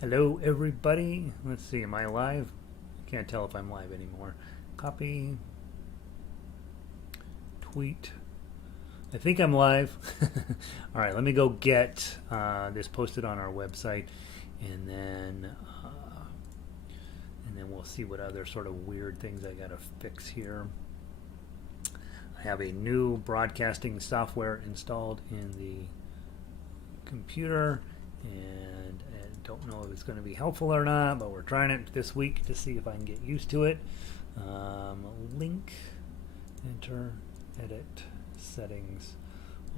Hello, everybody. Let's see, am I live? Can't tell if I'm live anymore. Copy, tweet. I think I'm live. All right, let me go get this posted on our website, and then we'll see what other sort of weird things I gotta fix here. I have a new broadcasting software installed in the computer, and I don't know if it's going to be helpful or not, but we're trying it this week to see if I can get used to it. Link, enter, edit, settings,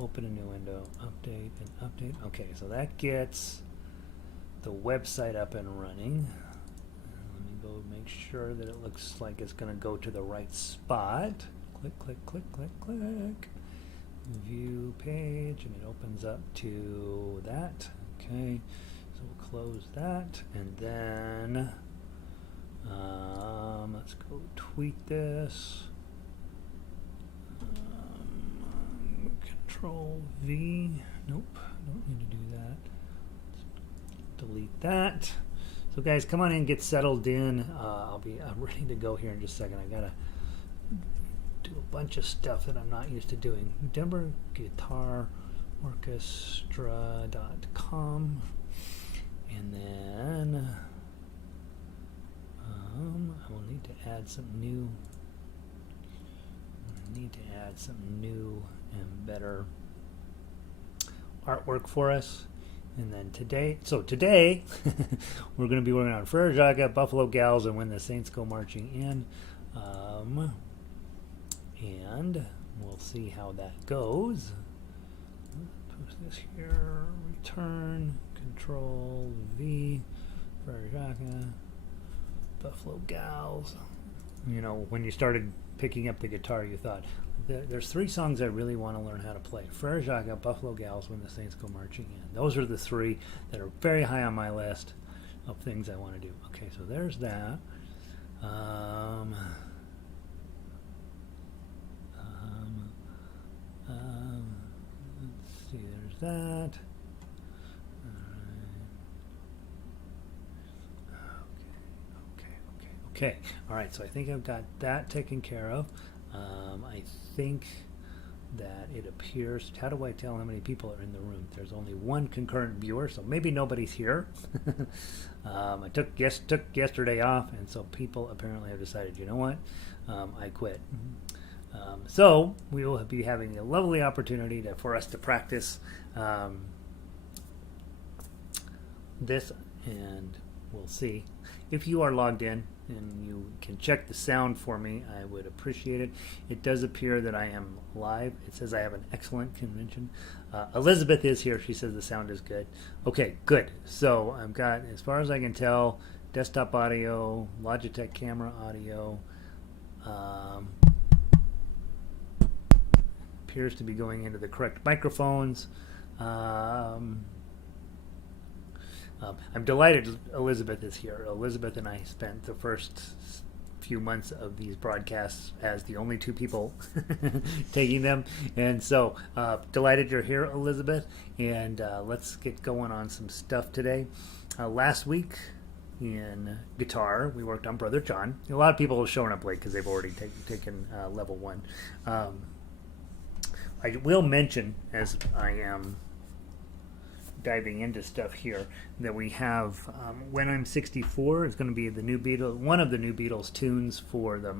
open a new window, update, and update. Okay, so that gets the website up and running. Let me go make sure that it looks like it's going to go to the right spot. Click, click, click, click, click. View page, and it opens up to that. Okay, so we'll close that, and then let's go tweet this. Control V. Nope, don't need to do that. Let's delete that. So guys, come on in, get settled in. I'm ready to go here in just a second. I gotta do a bunch of stuff that I'm not used to doing. Denver Guitar Orchestra.com, and then I will need to add some new. And better artwork for us. And then today we're going to be working on Frère Jacques, Buffalo Gals, and When the Saints Go Marching In. And we'll see how that goes. Post this here, return, Control V, Frère Jacques, Buffalo Gals. You know, when you started picking up the guitar, you thought, there's three songs I really want to learn how to play. Frère Jacques, Buffalo Gals, When the Saints Go Marching In. Those are the three that are very high on my list of things I want to do. Okay, so there's that. Let's see, there's that. Okay. All right, so I think I've got that taken care of. I think that it appears, how do I tell how many people are in the room? There's only one concurrent viewer, so maybe nobody's here. I took yesterday off, and so people apparently have decided, you know what, I quit. So we will be having a lovely opportunity for us to practice this, and we'll see. If you are logged in and you can check the sound for me, I would appreciate it. It does appear that I am live. It says I have an excellent convention. Elizabeth is here. She says the sound is good. Okay, good. So I've got, as far as I can tell, desktop audio, Logitech camera audio. Appears to be going into the correct microphones. I'm delighted Elizabeth is here. Elizabeth and I spent the first few months of these broadcasts as the only two people taking them, and so delighted you're here, Elizabeth, and let's get going on some stuff today. Last week in guitar we worked on Brother John. A lot of people have shown up late because they've already taken level one. I will mention, as I am diving into stuff here, that we have When I'm 64 is going to be the new Beatles, one of the new Beatles tunes for the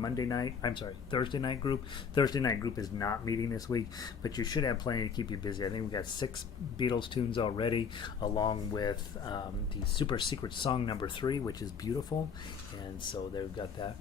Thursday night group. Thursday night group is not meeting this week, but you should have plenty to keep you busy. I think we've got 6 Beatles tunes already, along with the Super Secret Song number 3, which is beautiful, and so they've got that.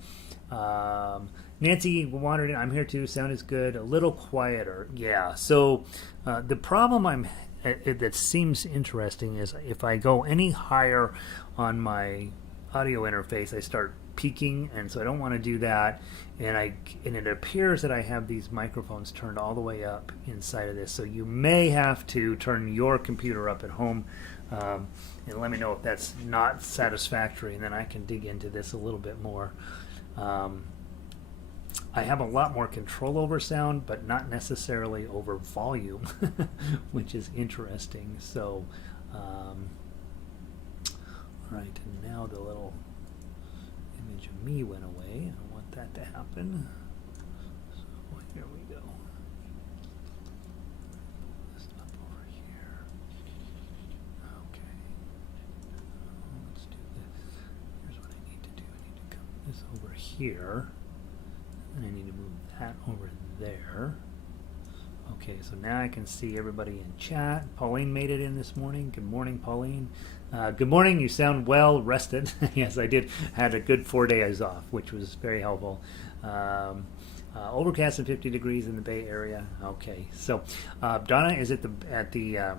Nancy wandered in. I'm here too. Sound is good. A little quieter. Yeah. So the problem that seems interesting is if I go any higher on my audio interface, I start peaking, and so I don't want to do that. And it appears that I have these microphones turned all the way up inside of this. So you may have to turn your computer up at home, and let me know if that's not satisfactory, and then I can dig into this a little bit more. I have a lot more control over sound, but not necessarily over volume, which is interesting. So Alright, and now the little image of me went away. I want that to happen. So here we go. Pull this up over here. Okay. Let's do this. Here's what I need to do. I need to come this over here. And I need to move that over there. Okay, so now I can see everybody in chat. Pauline made it in this morning. Good morning, Pauline. Good morning. You sound well rested. Yes, I did. Had a good 4 days off, which was very helpful. Overcast and 50 degrees in the Bay Area. Okay, so Donna is at the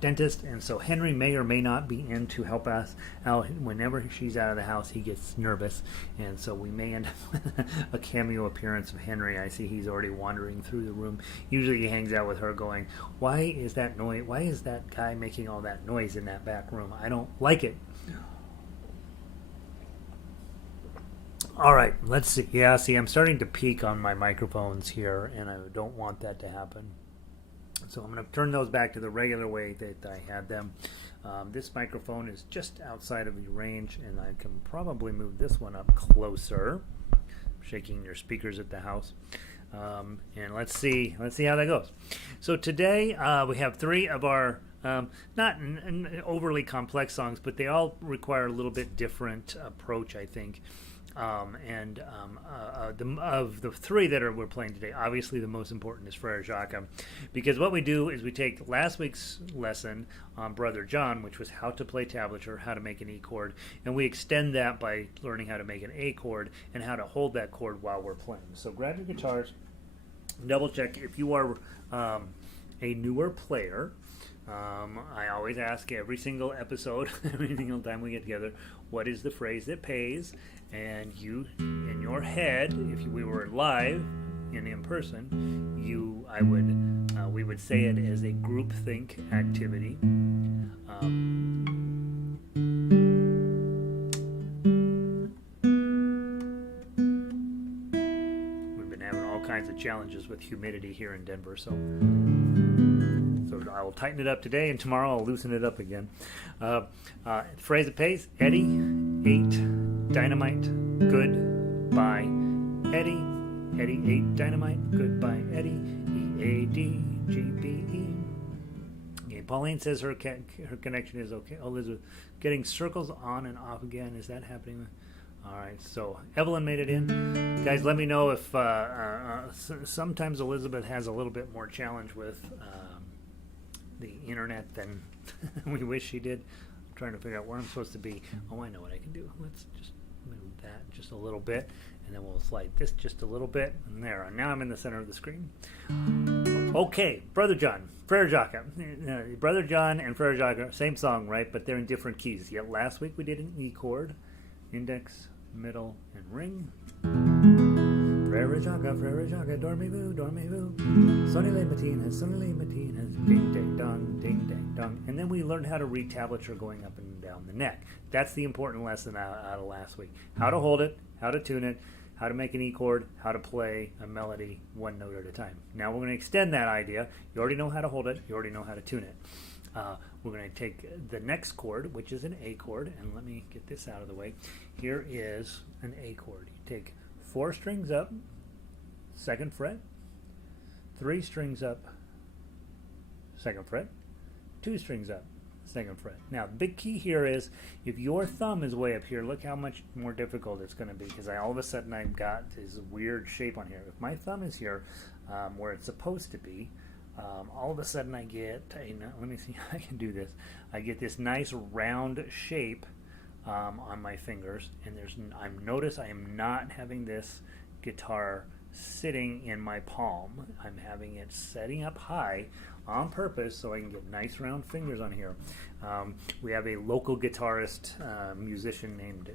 dentist, and so Henry may or may not be in to help us out. Whenever she's out of the house, he gets nervous, and so we may end up with a cameo appearance of Henry. I see he's already wandering through the room. Usually he hangs out with her going, why is that noise? Why is that guy making all that noise in that back room? I don't like it. All right, let's see. Yeah, see, I'm starting to peak on my microphones here, and I don't want that to happen. So I'm going to turn those back to the regular way that I had them. This microphone is just outside of the range, and I can probably move this one up closer. I'm shaking your speakers at the house. And let's see how that goes. So today we have three of our not overly complex songs, but they all require a little bit different approach, I think. Of the three that we're playing today, obviously the most important is Frère Jacques, because what we do is we take last week's lesson on Brother John, which was how to play tablature, how to make an E chord, and we extend that by learning how to make an A chord and how to hold that chord while we're playing. So grab your guitars, double check if you are a newer player. I always ask every single episode, every single time we get together, what is the phrase that pays? And you, in your head, if we were live and in person, we would say it as a groupthink activity. We've been having all kinds of challenges with humidity here in Denver, so I will tighten it up today, and tomorrow I'll loosen it up again. Phrase that pays: Eddie, 8, dynamite, goodbye, Eddie. Eddie, 8, dynamite, goodbye, Eddie. EADGBE. Okay, Pauline says her connection is okay. Elizabeth, getting circles on and off again. Is that happening? All right, so Evelyn made it in. Guys, let me know if sometimes Elizabeth has a little bit more challenge with the internet than we wish she did. I'm trying to figure out where I'm supposed to be. Oh, I know what I can do. Let's just move that just a little bit, and then we'll slide this just a little bit, and there. Now I'm in the center of the screen. Okay, Brother John, Frère Jacques. Brother John and Frère Jacques, same song, right? But they're in different keys. Yet last week we did an E chord, index, middle, and ring. Frère Jacques, dormez-vous, sonny les matines, ding, dang, dong, ding, dang, dong. And then we learned how to read tablature going up and down the neck. That's the important lesson out of last week. How to hold it, how to tune it, how to make an E chord, how to play a melody one note at a time. Now we're going to extend that idea. You already know how to hold it, you already know how to tune it. We're going to take the next chord, which is an A chord, and let me get this out of the way. Here is an A chord. You take 4 strings up, 2nd fret, 3 strings up, 2nd fret, 2 strings up, 2nd fret. Now, the big key here is if your thumb is way up here, look how much more difficult it's going to be, because all of a sudden I've got this weird shape on here. If my thumb is here where it's supposed to be, all of a sudden I get, let me see how I can do this. I get this nice round shape on my fingers, and notice I am not having this guitar sitting in my palm. I'm having it setting up high on purpose so I can get nice round fingers on here. We have a local guitarist, musician named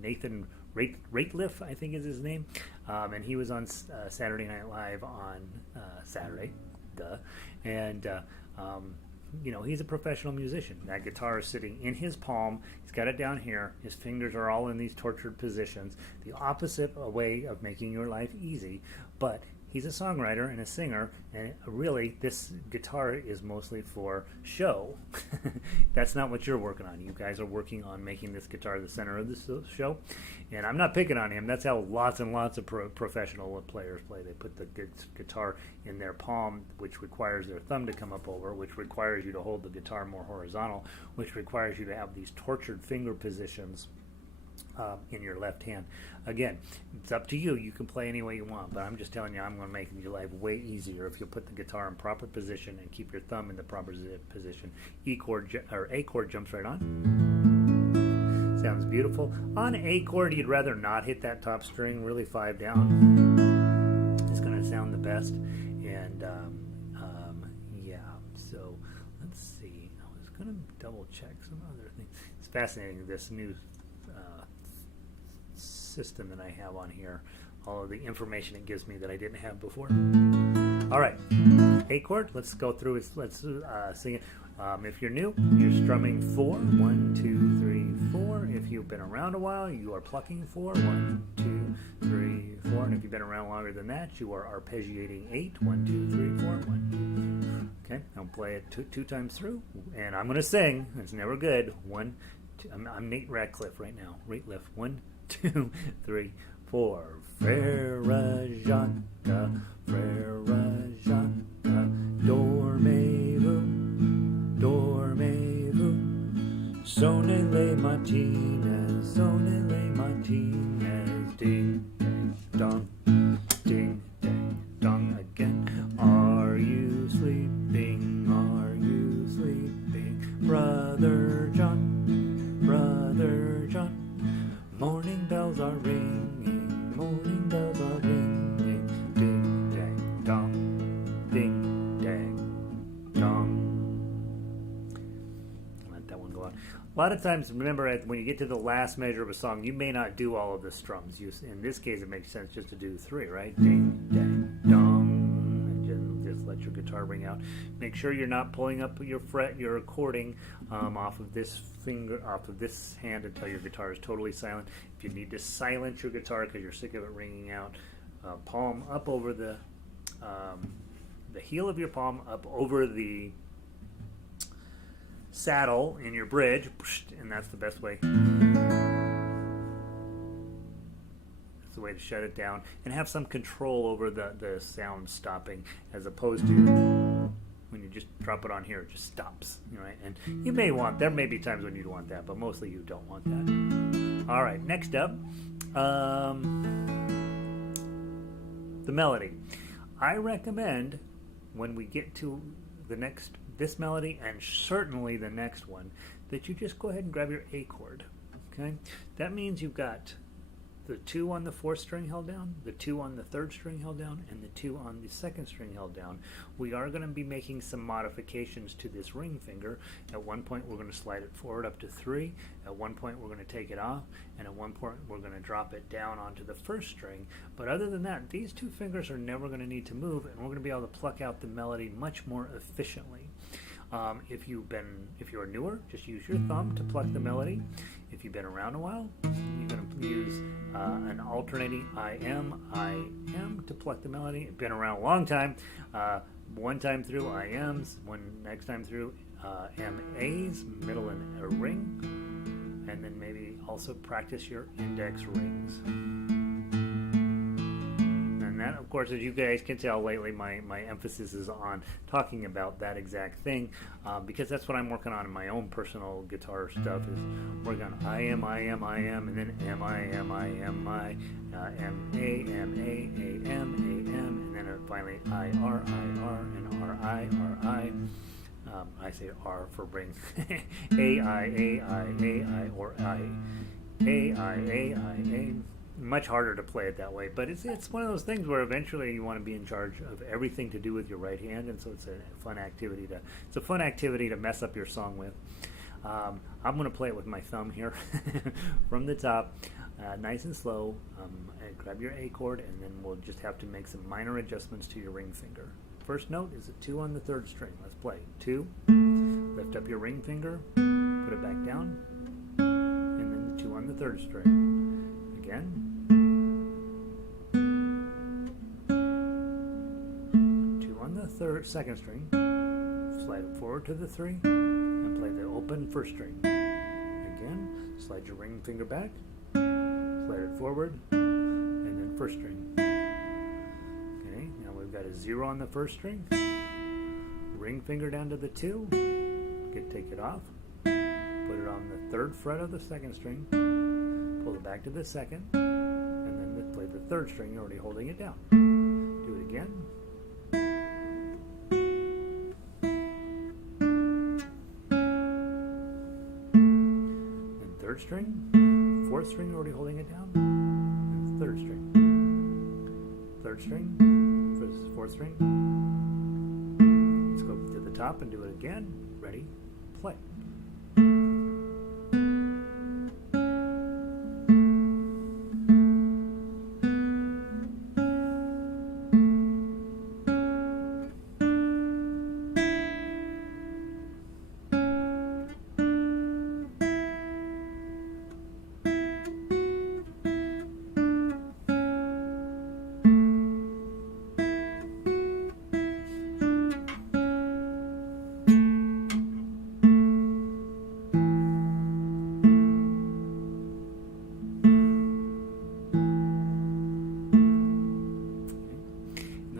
Nathan Rateliff, I think is his name, and he was on Saturday Night Live on Saturday, and he's a professional musician. That guitar is sitting in his palm. He's got it down here. His fingers are all in these tortured positions. The opposite way of making your life easy, but he's a songwriter and a singer, and really this guitar is mostly for show. That's not what you're working on. You guys are working on making this guitar the center of the show, and I'm not picking on him. That's how lots and lots of professional players play. They put the guitar in their palm, which requires their thumb to come up over, which requires you to hold the guitar more horizontal, which requires you to have these tortured finger positions in your left hand. Again, it's up to you. You can play any way you want, but I'm just telling you, I'm going to make your life way easier if you put the guitar in proper position and keep your thumb in the proper position. A chord jumps right on. Sounds beautiful. On A chord, you'd rather not hit that top string, really 5 down. It's going to sound the best. And yeah, so let's see. I was going to double check some other things. It's fascinating, this new system that I have on here, all of the information it gives me that I didn't have before. All right, A chord, let's go through it. Let's sing it. If you're new, you're strumming 4, 1, 2, 3, 4. If you've been around a while, you are plucking 4, 1, 2, 3, 4. And if you've been around longer than that, you are arpeggiating 8, 1, 2, 3, 4, 1. Okay, I'll play it two times through, and I'm going to sing. It's never good. 1, 2. I'm Nate Rateliff right now. Rateliff. 1, 2, 3, 4. Frère Jacques, Frère Jacques, dormez-vous, sonnez-les Martinez, ding, ding, dong again. Are you sleeping, Brother John, morning bells are ringing, ding, dang, dong. Let that one go on. A lot of times, remember, when you get to the last measure of a song, you may not do all of the strums. In this case, it makes sense just to do 3, right? Ding, dang, dong. Just let your guitar ring out. Make sure you're not pulling up your fret, your recording off of this finger, off of this hand until your guitar is totally silent. If you need to silence your guitar because you're sick of it ringing out, palm up over the heel of your palm up over the saddle in your bridge, and that's the best way. The way to shut it down and have some control over the sound stopping, as opposed to when you just drop it on here, it just stops, right? And you may want, there may be times when you'd want that, but mostly you don't want that. All right, next up, the melody. I recommend when we get to this melody, and certainly the next one, that you just go ahead and grab your A chord. Okay, that means you've got the 2 on the 4th string held down, the 2 on the 3rd string held down, and the 2 on the 2nd string held down. We are going to be making some modifications to this ring finger. At one point we're going to slide it forward up to 3, at one point we're going to take it off, and at one point we're going to drop it down onto the 1st string. But other than that, these 2 fingers are never going to need to move, and we're going to be able to pluck out the melody much more efficiently. If you are newer, just use your thumb to pluck the melody. If you've been around a while, you're going to use an alternating I am to pluck the melody. If you've been around a long time, one time through I ams, next time through MAs, middle and a ring, and then maybe also practice your index rings. And that, of course, as you guys can tell lately, my emphasis is on talking about that exact thing, because that's what I'm working on in my own personal guitar stuff, is working on I am, and then am I, M, A, M, A, and then finally I, R, and R, I. I say R for ring. A, I, or I. A. Much harder to play it that way, but it's one of those things where eventually you want to be in charge of everything to do with your right hand, and so it's a fun activity to mess up your song with. I'm going to play it with my thumb here from the top, nice and slow. And grab your A chord, and then we'll just have to make some minor adjustments to your ring finger. First note is a 2 on the 3rd string. Let's play 2. Lift up your ring finger, put it back down, and then the 2 on the 3rd string. Again. second string, slide it forward to the 3, and play the open first string. Again, slide your ring finger back, slide it forward, and then first string. Okay, now we've got a 0 on the first string, ring finger down to the 2, take it off, put it on the 3rd fret of the 2nd string, pull it back to the 2nd, and then play the 3rd string, you're already holding it down. Do it again. And 3rd string, 4th string, you're already holding it down, and 3rd string. 3rd string, 4th string. Let's go to the top and do it again. Ready? Play.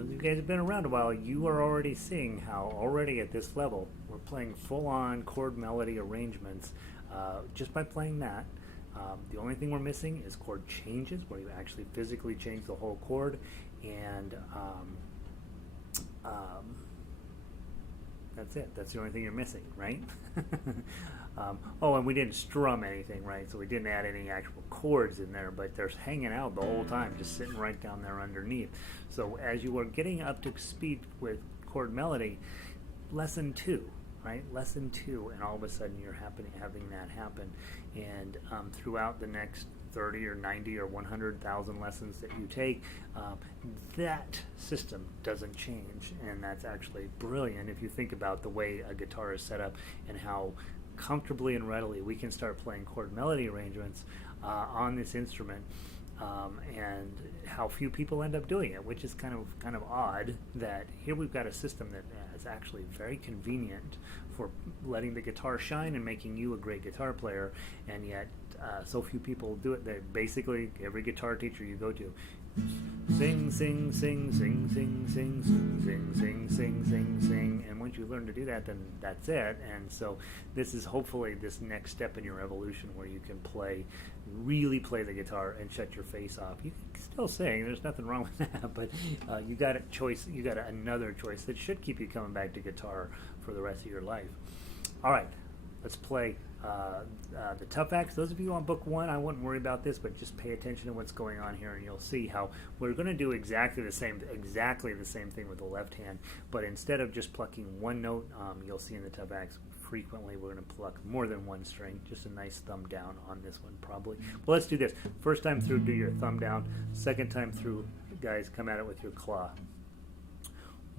You guys have been around a while, you are already seeing how already at this level we're playing full-on chord melody arrangements just by playing that. The only thing we're missing is chord changes, where you actually physically change the whole chord, and that's it. That's the only thing you're missing, right? Oh, and we didn't strum anything, right? So we didn't add any actual chords in there, but they're hanging out the whole time, just sitting right down there underneath. So as you are getting up to speed with chord melody, lesson 2, right? Lesson 2, and all of a sudden you're having that happen. And throughout the next 30 or 90 or 100,000 lessons that you take, that system doesn't change, and that's actually brilliant if you think about the way a guitar is set up and how comfortably and readily we can start playing chord melody arrangements on this instrument, and how few people end up doing it, which is kind of odd that here we've got a system that is actually very convenient for letting the guitar shine and making you a great guitar player, and yet so few people do it that basically every guitar teacher you go to, sing, sing, sing, sing, sing, sing, sing, sing, sing, sing, sing, sing, and once you learn to do that, then that's it. And so this is hopefully this next step in your evolution where you can really play the guitar and shut your face off. You can still sing, there's nothing wrong with that, but you got another choice that should keep you coming back to guitar for the rest of your life. All right, let's play the tough acts. Those of you on book 1, I wouldn't worry about this, but just pay attention to what's going on here, and you'll see how we're going to do exactly the same thing with the left hand, but instead of just plucking one note, you'll see in the tough acts frequently we're going to pluck more than one string. Just a nice thumb down on this one probably. Well, let's do this. First time through, do your thumb down. Second time through, guys, come at it with your claw.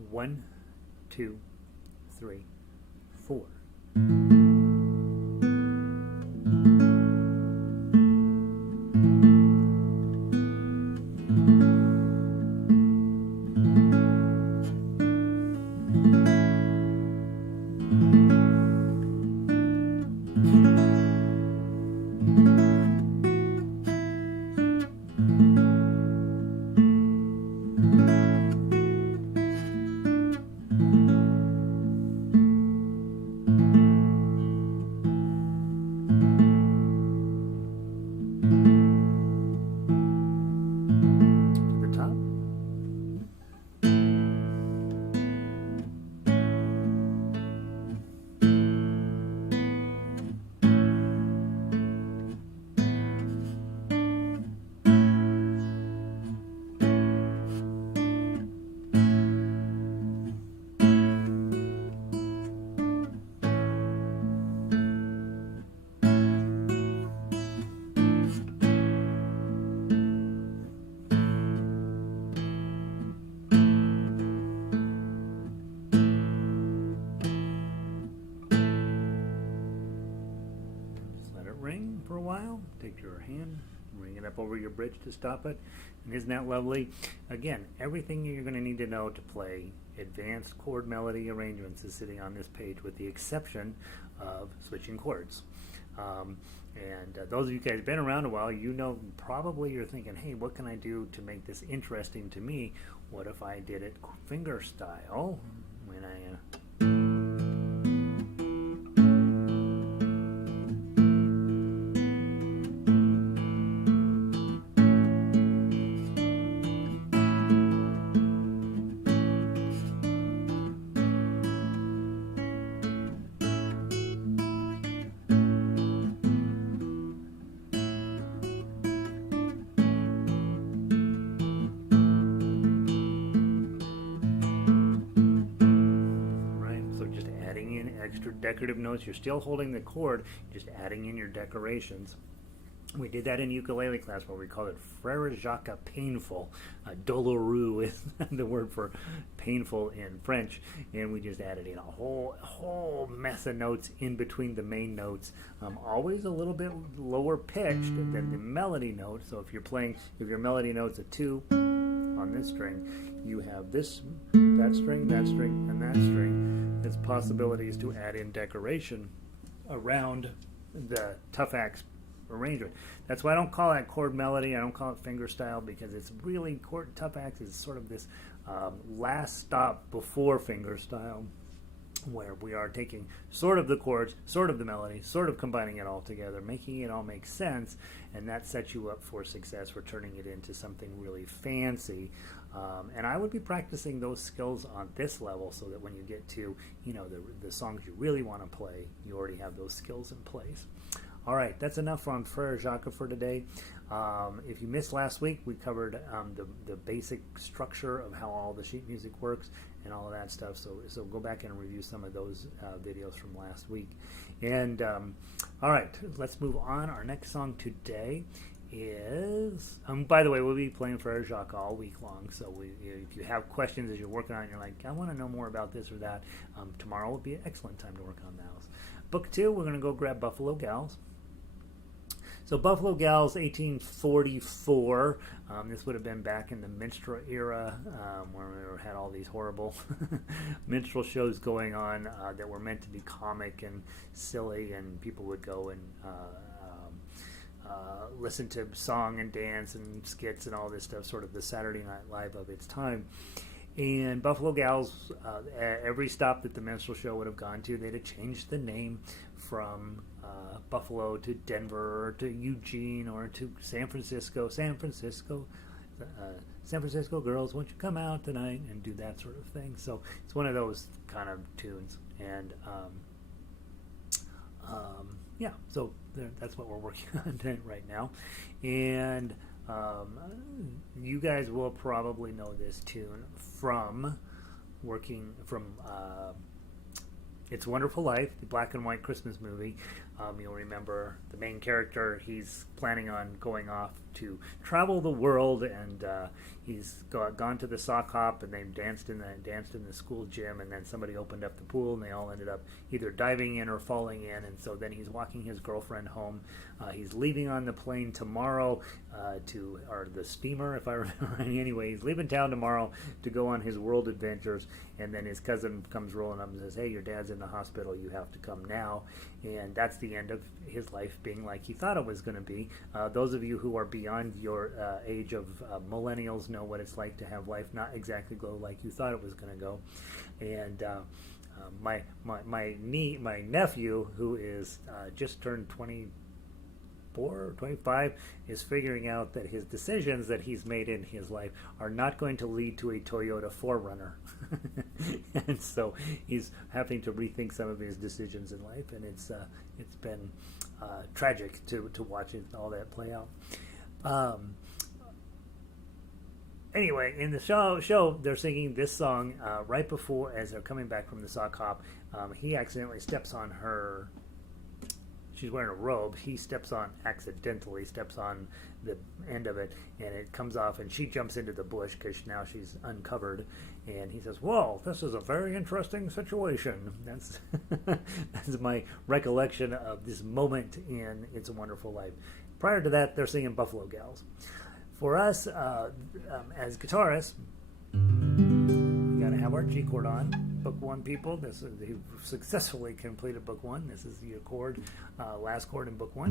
1, 2, 3, 4. Ring for a while. Take your hand, bring it up over your bridge to stop it. And isn't that lovely? Again, everything you're going to need to know to play advanced chord melody arrangements is sitting on this page, with the exception of switching chords. And those of you guys who've been around a while, you know, probably you're thinking, hey, what can I do to make this interesting to me? What if I did it finger style when I... extra decorative notes. You're still holding the chord, just adding in your decorations. We did that in ukulele class where we called it Frère Jacques painful. Douloureux is the word for painful in French, and we just added in a whole mess of notes in between the main notes, always a little bit lower pitched than the melody note. So if your melody note's a 2 on this string, you have this, that string, and that string. There's possibilities to add in decoration around the tough axe arrangement. That's why I don't call that chord melody. I don't call it finger style, because it's really tough axe is sort of this last stop before finger style, where we are taking sort of the chords, sort of the melody, sort of combining it all together, making it all make sense, and that sets you up for success for turning it into something really fancy. And I would be practicing those skills on this level so that when you get to, you know, the songs you really want to play, you already have those skills in place. All right, that's enough on Frère Jacques for today. If you missed last week, we covered the basic structure of how all the sheet music works and all of that stuff. So go back and review some of those videos from last week. And all right, let's move on. Our next song today is, by the way, we'll be playing Frère Jacques all week long. So if you have questions as you're working on it, you're like, I want to know more about this or that, tomorrow will be an excellent time to work on those. Book 2, we're going to go grab Buffalo Gals. So Buffalo Gals, 1844. This would have been back in the minstrel era, where we had all these horrible minstrel shows going on that were meant to be comic and silly, and people would go and listen to song and dance and skits and all this stuff, sort of the Saturday Night Live of its time. And Buffalo Gals, every stop that the minstrel show would have gone to, they'd have changed the name from Buffalo to Denver or to Eugene or to San Francisco. San Francisco girls, won't you come out tonight, and do that sort of thing. So it's one of those kind of tunes. And yeah, so that's what we're working on right now. And you guys will probably know this tune from It's a Wonderful Life, the black and white Christmas movie. You'll remember the main character, he's planning on going off to travel the world, and he's gone to the sock hop, and they danced in the school gym, and then somebody opened up the pool, and they all ended up either diving in or falling in, and so then he's walking his girlfriend home. He's leaving on the plane tomorrow or the steamer, if I remember right. Anyway, he's leaving town tomorrow to go on his world adventures, and then his cousin comes rolling up and says, hey, your dad's in the hospital, you have to come now. And that's the end of his life being like he thought it was going to be. Those of you who are beyond your age of millennials know what it's like to have life not exactly go like you thought it was going to go. And my nephew, who is just turned 24 or 25, is figuring out that his decisions that he's made in his life are not going to lead to a Toyota 4Runner. And so he's having to rethink some of his decisions in life, and it's been tragic to watch all that play out. Anyway, in the show, they're singing this song right before, as they're coming back from the sock hop. He accidentally steps on her. She's wearing a robe. He accidentally steps on the end of it, and it comes off, and she jumps into the bush because now she's uncovered. And he says, "Whoa, this is a very interesting situation." That's my recollection of this moment in It's a Wonderful Life. Prior to that, they're singing Buffalo Gals. For us, as guitarists, we got to have our G chord on. Book 1 people, this is you've successfully completed book 1. This is your chord, last chord in book 1.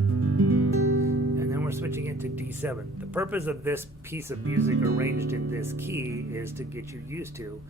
And then we're switching it to D7. The purpose of this piece of music arranged in this key is to get you used to,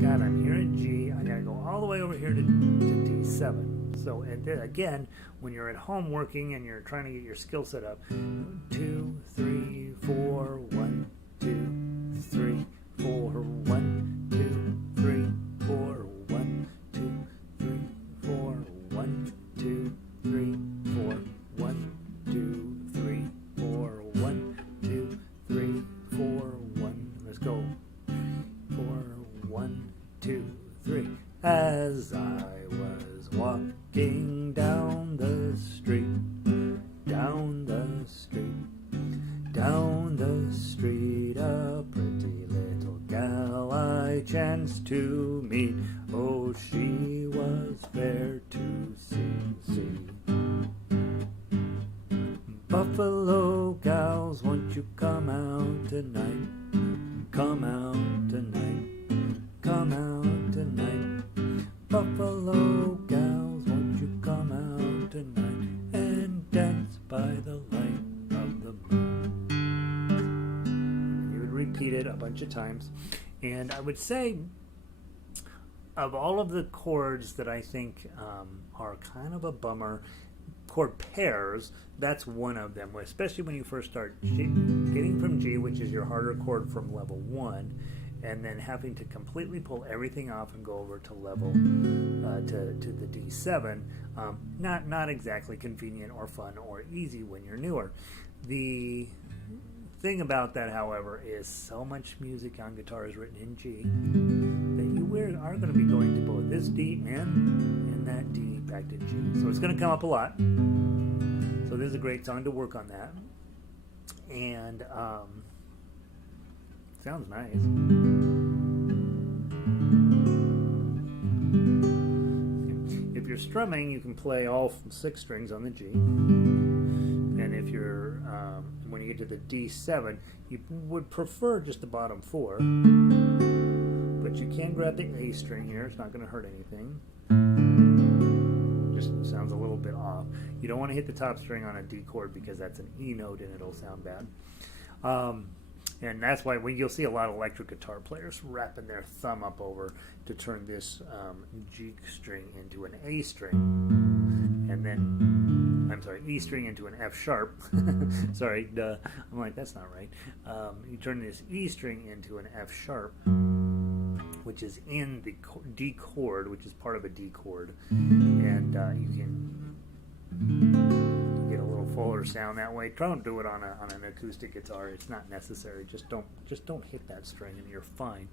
God, I'm here at G, I gotta go all the way over here to D7. So, and then again, when you're at home working and you're trying to get your skill set up, 2, 3, 4, 1, 2, 3, 4, 1, 2, 3, 4, 1, 2, 3, 4, 1, 2, 3, 4, 1, 2, 3, 4, 1, 2, 3, 4, 1. Let's go. 4, 1, 2, 3. As I was walking down the street, down the street, down the street, a pretty little gal I chanced to meet. Oh, she was fair to see. Buffalo gals, won't you come out tonight? Come out tonight. Come out tonight. Buffalo gals, won't you come out tonight and dance by the light of the moon? And you would repeat it a bunch of times. And I would say, of all of the chords that I think are kind of a bummer, chord pairs, that's one of them, especially when you first start getting from G, which is your harder chord from level 1, and then having to completely pull everything off and go over to level to the D7. Not exactly convenient or fun or easy when you're newer. The thing about that, however, is so much music on guitar is written in G that you are going to be going to both this D and that D back to G. So it's going to come up a lot. So this is a great song to work on that. And sounds nice. If you're strumming, you can play all 6 strings on the G. And if you're, when you get to the D7, you would prefer just the bottom 4. But you can grab the A string here. It's not going to hurt anything. Just sounds a little bit off. You don't want to hit the top string on a D chord because that's an E note and it'll sound bad. And that's why you'll see a lot of electric guitar players wrapping their thumb up over to turn this G string into an A string, and then, I'm sorry, E string into an F sharp. Sorry, duh. I'm like, that's not right. You turn this E string into an F sharp, which is in the D chord, which is part of a D chord, and you can get a little fuller sound that way. Don't do it on an acoustic guitar. It's not necessary. Just don't hit that string and you're fine.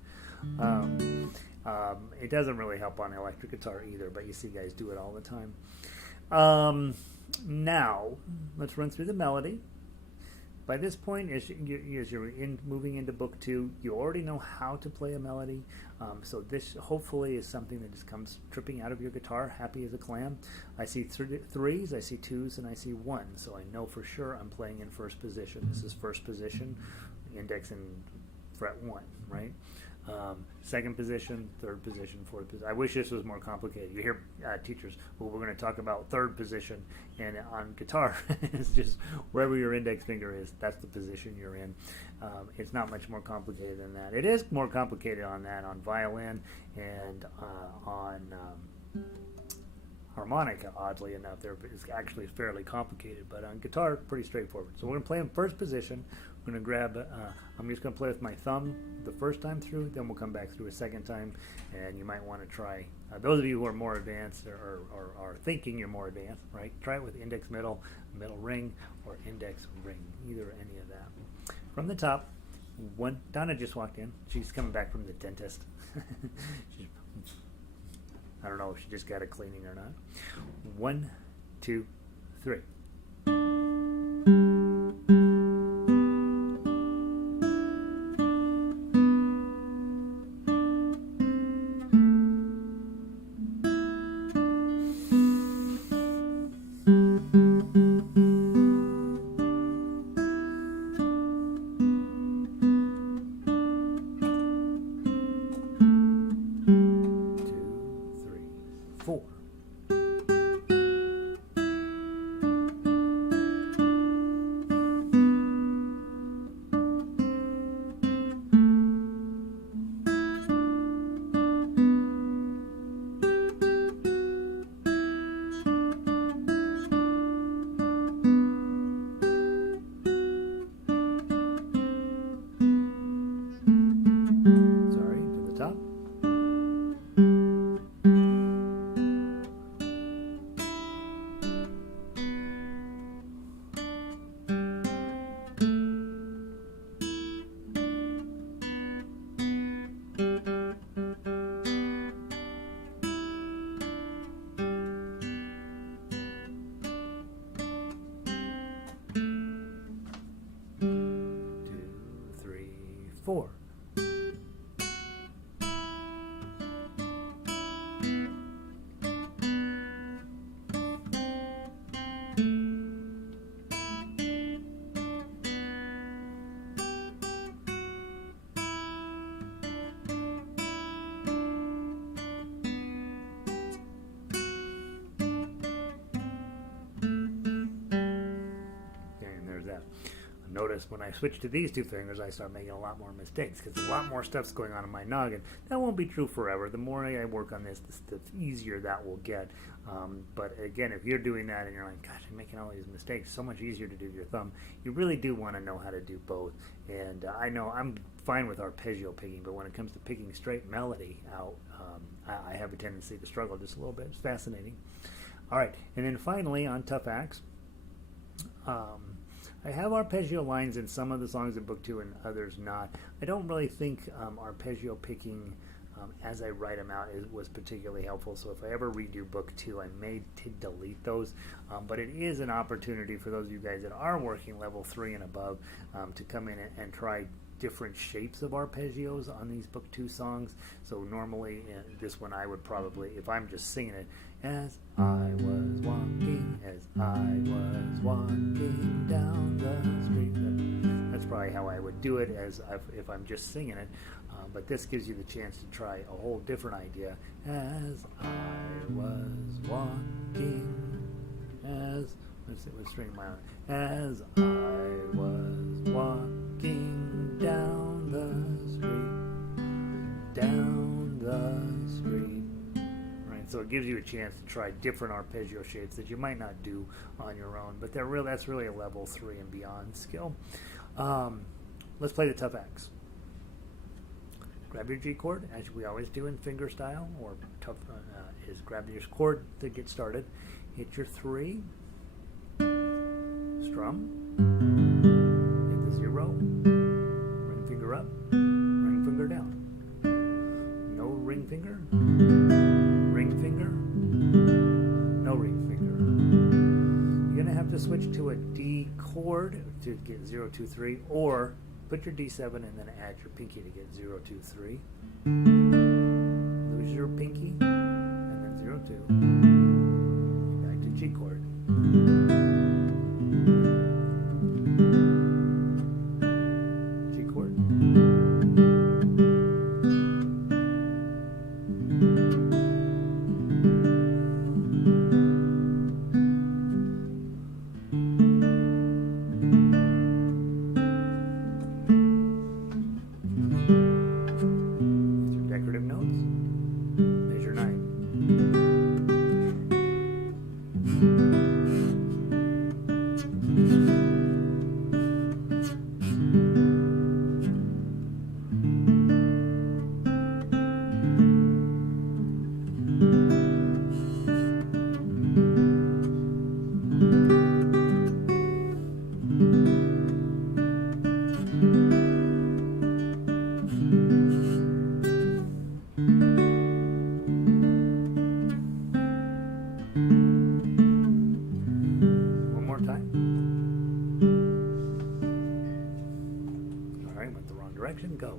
It doesn't really help on electric guitar either, but you see guys do it all the time. Now let's run through the melody. By this point, as you're moving into book 2, you already know how to play a melody. So this hopefully is something that just comes tripping out of your guitar, happy as a clam. I see 3s, I see 2s, and I see 1s. So I know for sure I'm playing in first position. This is first position, index and fret 1, right? Second position, third position, fourth position. I wish this was more complicated. You hear teachers, well, we're going to talk about third position, and on guitar, it's just wherever your index finger is, that's the position you're in. It's not much more complicated than that. It is more complicated on that, on violin and on harmonica, oddly enough. It's actually fairly complicated, but on guitar, pretty straightforward. So we're going to play in first position. We're going to grab, I'm just going to play with my thumb the first time through, then we'll come back through a second time, and you might want to try, those of you who are more advanced or are thinking you're more advanced, right? Try it with index middle ring, or index ring, either any of that. From the top, Donna just walked in. She's coming back from the dentist. I don't know if she just got a cleaning or not. 1, 2, 3. 4. Notice when I switch to these two fingers, I start making a lot more mistakes because a lot more stuff's going on in my noggin. That won't be true forever. The more I work on this, the easier that will get. But again, if you're doing that and you're like, gosh, I'm making all these mistakes, so much easier to do your thumb, you really do want to know how to do both. And I know I'm fine with arpeggio picking, but when it comes to picking straight melody out, I have a tendency to struggle just a little bit. It's fascinating. All right, and then finally on Tough Acts, I have arpeggio lines in some of the songs in Book 2 and others not. I don't really think arpeggio picking as I write them out was particularly helpful, so if I ever redo Book 2, I may delete those. But it is an opportunity for those of you guys that are working level 3 and above to come in and try different shapes of arpeggios on these Book 2 songs. So normally this one I would probably, if I'm just singing it, as I was walking down the street. That's probably how I would do it if I'm just singing it. But this gives you the chance to try a whole different idea. As I was walking, let's string my arm. As I was walking down the street. So it gives you a chance to try different arpeggio shapes that you might not do on your own, but that's really a level 3 and beyond skill. Let's play the Tough Acts. Grab your G chord, as we always do in finger style, or tough is grab your chord to get started. Hit your 3, strum, hit the 0, ring finger up, ring finger down. No ring finger. No ring finger. You're going to have to switch to a D chord to get 0, 2, 3, or put your D7 and then add your pinky to get 0, 2, 3. Lose your pinky and then 0, 2. Back to G chord. G chord. Go.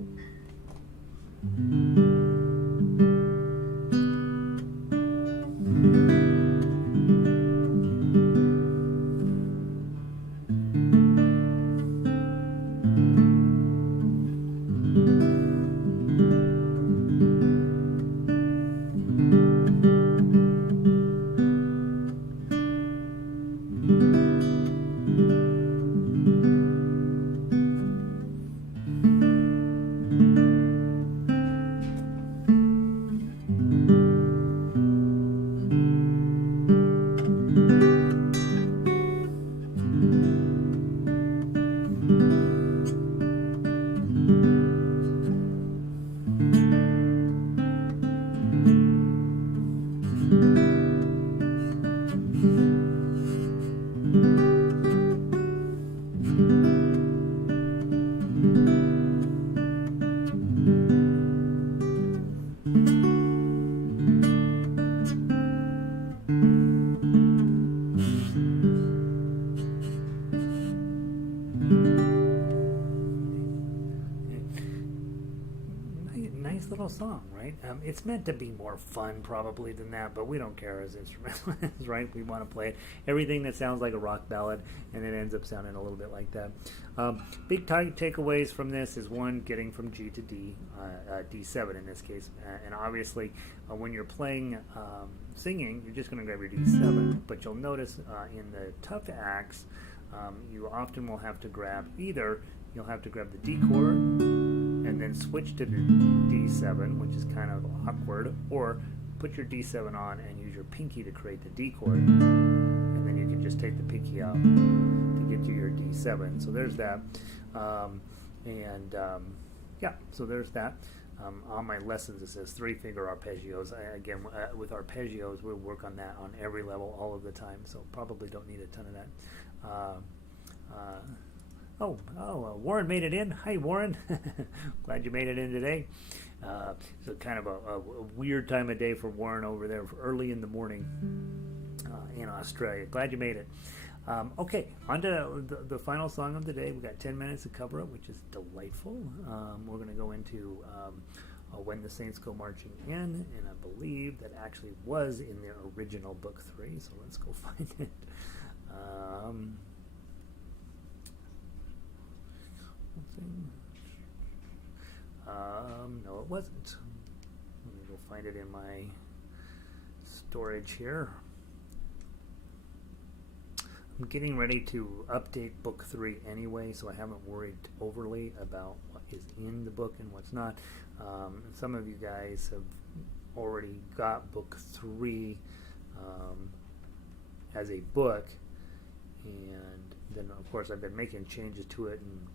little song, right? It's meant to be more fun probably than that, but we don't care as instrumentalists, right? We want to play it. Everything that sounds like a rock ballad, and it ends up sounding a little bit like that. Big takeaways from this is one, getting from G to D, D7 in this case, and obviously when you're playing singing, you're just going to grab your D7, but you'll notice in the tough acts, you often will have to grab you'll have to grab the D chord and then switch to the D7, which is kind of awkward, or put your D7 on and use your pinky to create the D chord, and then you can just take the pinky out to get to your D7. So there's that. Yeah, so there's that. On my lessons it says 3-finger arpeggios. Again, with arpeggios, we'll work on that on every level all of the time, so probably don't need a ton of that. Warren made it in. Hi, Warren. Glad you made it in today. So kind of a weird time of day for Warren over there, early in the morning in Australia. Glad you made it. Okay, on to the final song of the day. We've got 10 minutes to cover it, which is delightful. We're going to go into When the Saints Go Marching In, and I believe that actually was in the original Book 3, so let's go find it. No, it wasn't. Let me go find it in my storage here. I'm getting ready to update Book 3 anyway, so I haven't worried overly about what is in the book and what's not. Some of you guys have already got Book 3 as a book, and then of course I've been making changes to it and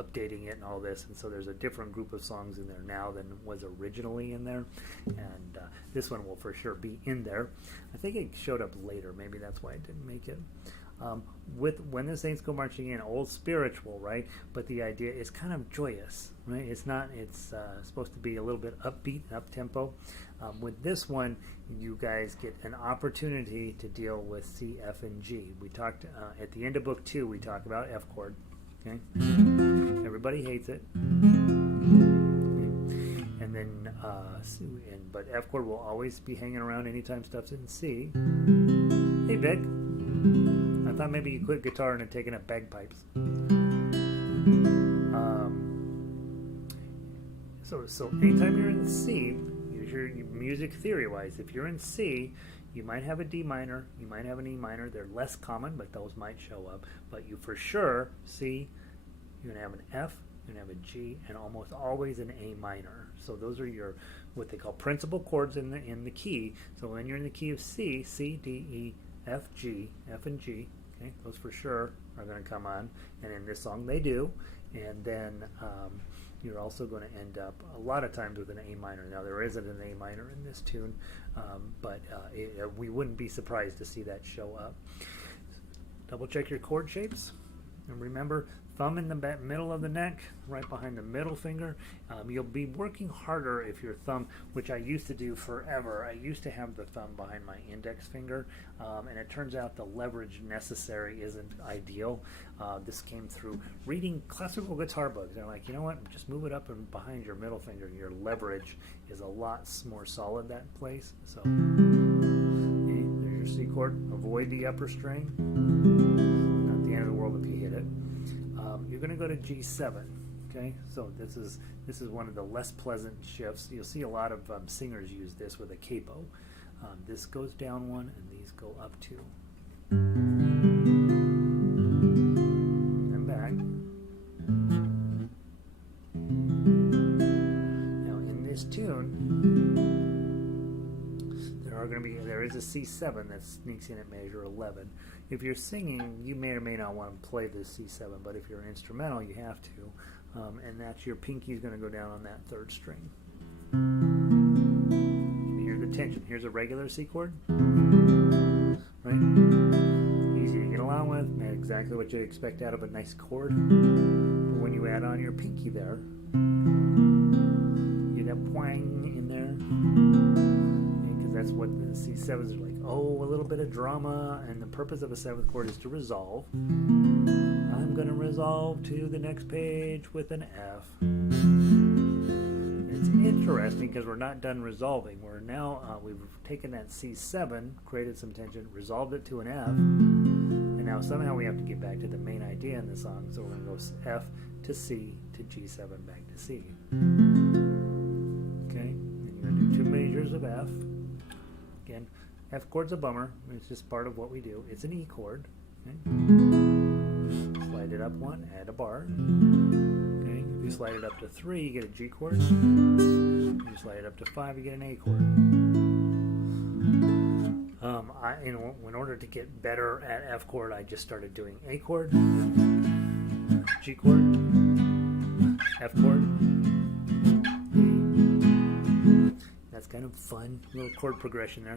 updating it and all this, and so there's a different group of songs in there now than was originally in there, and this one will for sure be in there. I think it showed up later, maybe that's why I didn't make it. With When the Saints Go Marching In, old spiritual, right? But the idea is kind of joyous, right? It's not. It's supposed to be a little bit upbeat, up tempo. With this one, you guys get an opportunity to deal with C, F, and G. We talked at the end of Book 2. We talk about F chord. Okay, everybody hates it. And then, but F chord will always be hanging around anytime stuff's in C. Hey, Vic. I thought maybe you quit guitar and had taken up bagpipes. So anytime you're in C, use your music theory-wise. If you're in C, you might have a D minor, you might have an E minor. They're less common, but those might show up. But you for sure, C, you're going to have an F, you're going to have a G, and almost always an A minor. So those are your, what they call principal chords in the key. So when you're in the key of C, C, D, E, F, G, F and G, okay, those for sure are going to come on, and in this song they do, and then you're also going to end up a lot of times with an A minor. Now there isn't an A minor in this tune, but we wouldn't be surprised to see that show up. Double check your chord shapes, and remember, thumb in the middle of the neck, right behind the middle finger. You'll be working harder if your thumb, which I used to do forever, I used to have the thumb behind my index finger, and it turns out the leverage necessary isn't ideal. This came through reading classical guitar books. They're like, you know what, just move it up and behind your middle finger. Your leverage is a lot more solid that place. So, okay, there's your C chord. Avoid the upper string. Not the end of the world if you hit it. You're going to go to G7, okay? So this is one of the less pleasant shifts. You'll see a lot of singers use this with a capo. This goes down one, and these go up two. And back. Now in this tune, there is a C7 that sneaks in at measure 11. If you're singing, you may or may not want to play this C7, but if you're instrumental, you have to. And that's your pinky's going to go down on that third string. You hear the tension. Here's a regular C chord. Right? Easy to get along with. Exactly what you'd expect out of a nice chord. But when you add on your pinky there, you get that whang in there. That's what the C7s are like. Oh, a little bit of drama, and the purpose of a seventh chord is to resolve. I'm going to resolve to the next page with an F. It's it's interesting because we're not done resolving. We're now, we've taken that C7, created some tension, resolved it to an F, and now somehow we have to get back to the main idea in the song. So we're going to go F to C to G7 back to C. Okay, and you're going to do 2 measures of F. Again, F chord's a bummer. It's just part of what we do. It's an E chord. Okay. Slide it up 1, add a bar. Okay. If you slide it up to 3, you get a G chord. If you slide it up to 5, you get an A chord. In order to get better at F chord, I just started doing A chord, G chord, F chord, E. That's kind of fun, little chord progression there.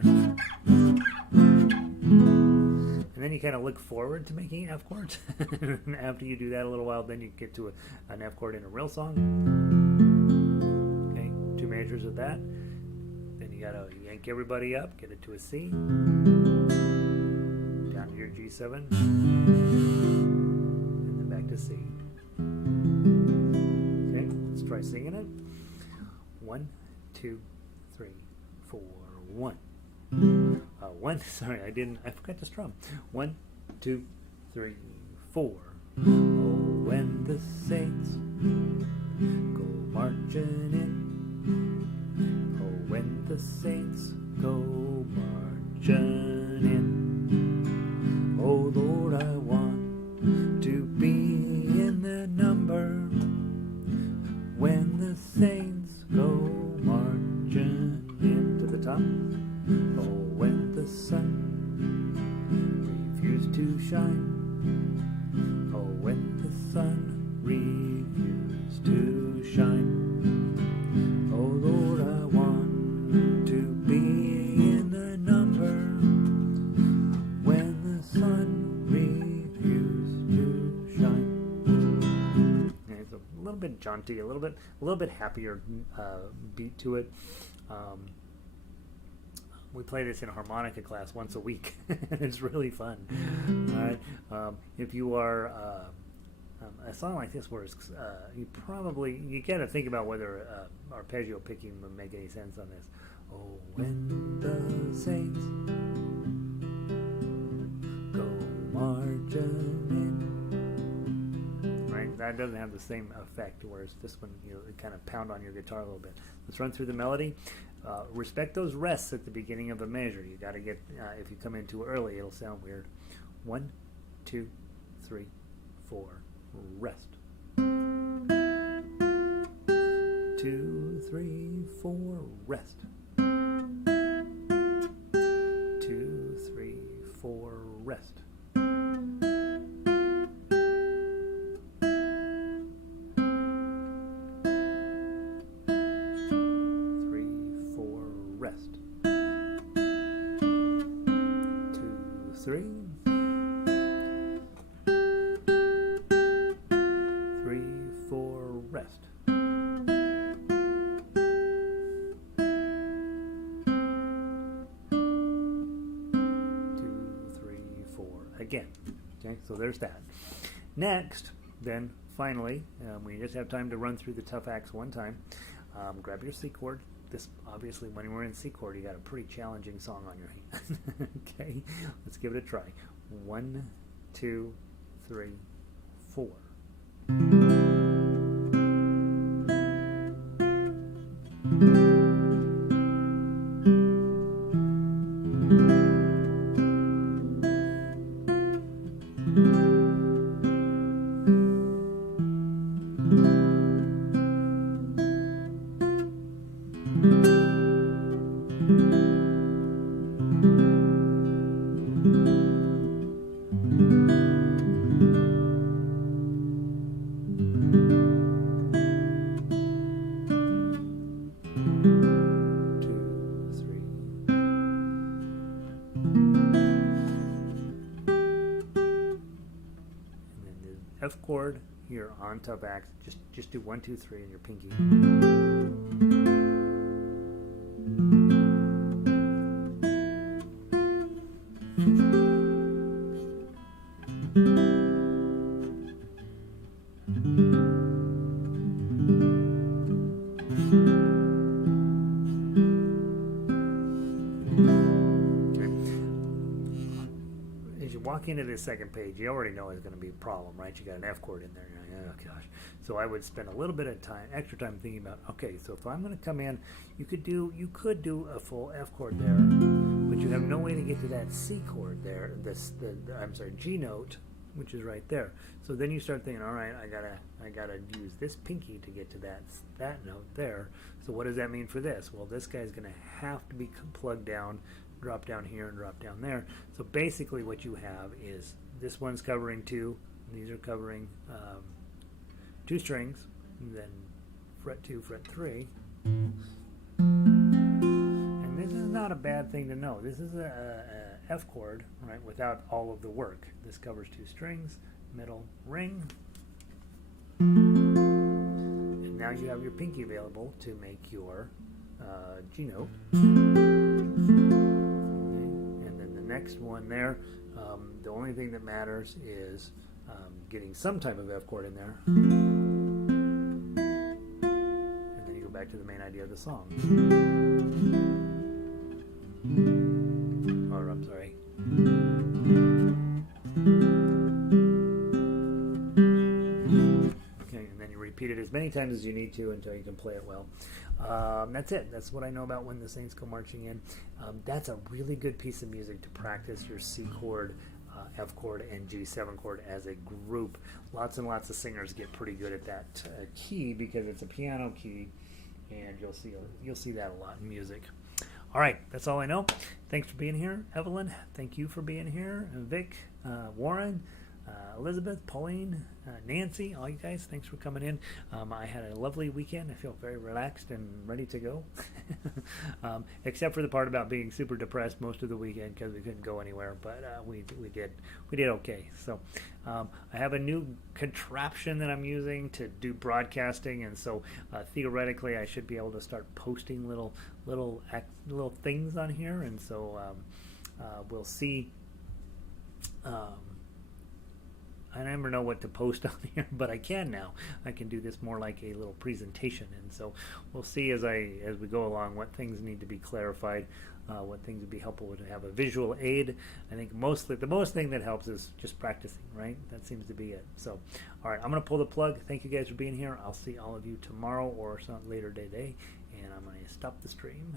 And then you kind of look forward to making F chords. And after you do that a little while, then you get to an F chord in a real song. Okay, 2 measures of that. Then you gotta yank everybody up, get it to a C, down to your G7, and then back to C. Okay, let's try singing it. 1, 2, 3, 4, 1. I forgot to strum. 1, 2, 3, 4. Oh, when the saints go marching in. Oh, when the saints go marching in. Oh, Lord, I want to be in the number when the saints go marching in. To the top. Oh, when the sun refused to shine. Oh, when the sun refused to shine. Oh, Lord, I want to be in the number when the sun refused to shine. And it's a little bit jaunty, a little bit happier beat to it. We play this in a harmonica class once a week. It's really fun. All right. If you are a song like this, where it's, you got to think about whether arpeggio picking would make any sense on this. Oh, when the saints go marching in. Right. That doesn't have the same effect. Whereas this one, you kind of pound on your guitar a little bit. Let's run through the melody. Respect those rests at the beginning of a measure. You got to get, if you come in too early, it'll sound weird. 1, 2, 3, 4, rest. 2, 3, 4, rest. 2, 3, 4, rest. 3, 4, rest. 2, 3, 4 again. Okay, so there's that. Next, then finally, we just have time to run through the tough acts one time. Grab your C chord. This, obviously, when we're in C chord, you got a pretty challenging song on your hand. Okay, let's give it a try. 1, 2, 3, 4. F chord here on tough acts. Just do 1, 2, 3 in your pinky. looking at this second page, you already know it's going to be a problem, right? You got an F chord in there. You're like, oh gosh. So I would spend a little bit of time, extra time, thinking about, okay, so if I'm going to come in, you could do a full F chord there, but you have no way to get to that C chord there. G note, which is right there. So then you start thinking, all right, I gotta use this pinky to get to that note there. So what does that mean for this? Well, this guy's gonna have to be plugged down, drop down here and drop down there. So basically what you have is this one's covering 2, these are covering 2 strings, and then fret 2, fret 3. And this is not a bad thing to know. This is a F chord, right, without all of the work. This covers 2 strings, middle, ring. And now you have your pinky available to make your G note. Okay. And then the next one there, the only thing that matters is getting some type of F chord in there. And then you go back to the main idea of the song. Or, I'm sorry. Okay, and then you repeat it as many times as you need to until you can play it well. That's it. That's what I know about When the Saints Go Marching In. That's a really good piece of music to practice your C chord, F chord, and G7 chord as a group. Lots and lots of singers get pretty good at that key because it's a piano key, and you'll see that a lot in music. All right, that's all I know. Thanks for being here, Evelyn. Thank you for being here, Vic, Warren, Elizabeth, Pauline, Nancy, all you guys, thanks for coming in. I had a lovely weekend. I feel very relaxed and ready to go, except for the part about being super depressed most of the weekend because we couldn't go anywhere, but we did okay. So I have a new contraption that I'm using to do broadcasting, and so theoretically I should be able to start posting little things on here, and so we'll see. I never know what to post on here, but I can now. I can do this more like a little presentation, and so we'll see as we go along what things need to be clarified, what things would be helpful to have a visual aid. I think the most thing that helps is just practicing, right? That seems to be it. So, all right, I'm going to pull the plug. Thank you guys for being here. I'll see all of you tomorrow or some later today, and I'm going to stop the stream.